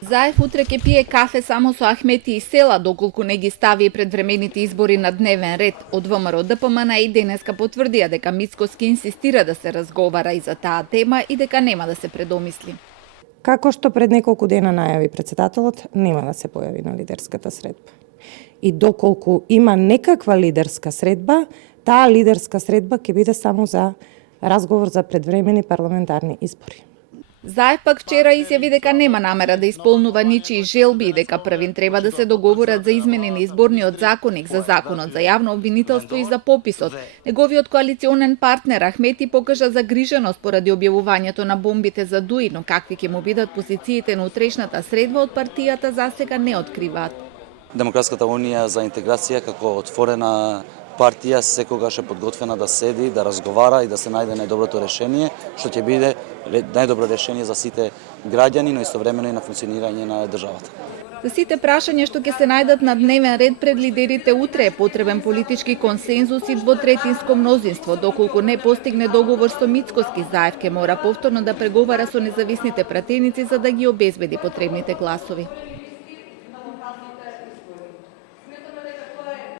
Заев утре ќе пие кафе само со Ахмети и Села, доколку не ги стави предвремените избори на дневен ред. Од ВМРО ДПМН и денеска потврдија дека Мицкоски инсистира да се разговара и за таа тема и дека нема да се предомисли. Како што пред неколку дена најави председателот, нема да се појави на лидерската средба. И доколку има некаква лидерска средба, таа лидерска средба ќе биде само за разговор за предвремени парламентарни избори. Заев пак вчера изјави дека нема намера да исполнува ничии желби и дека првин треба да се договорат за измени на изборниот законник, за законот за јавно обвинителство и за пописот. Неговиот коалиционен партнер Ахмети покажа загриженост поради објавувањето на бомбите за Дуи, но какви ќе му бидат позициите на утрешната средба од партијата засега не откриваат. Демократската унија за интеграција како отворена партија секогаш е подготвена да седи, да разговара и да се најде најдоброто решение, што ќе биде најдобро решение за сите граѓани, но истовремено и на функционирање на државата. За сите прашања што ќе се најдат на дневен ред пред лидерите утре е потребен политички консензус и двотретинско мнозинство. Доколку не постигне договор со Мицкоски, Заев ќе мора повторно да преговара со независните пратеници за да ги обезбеди потребните гласови.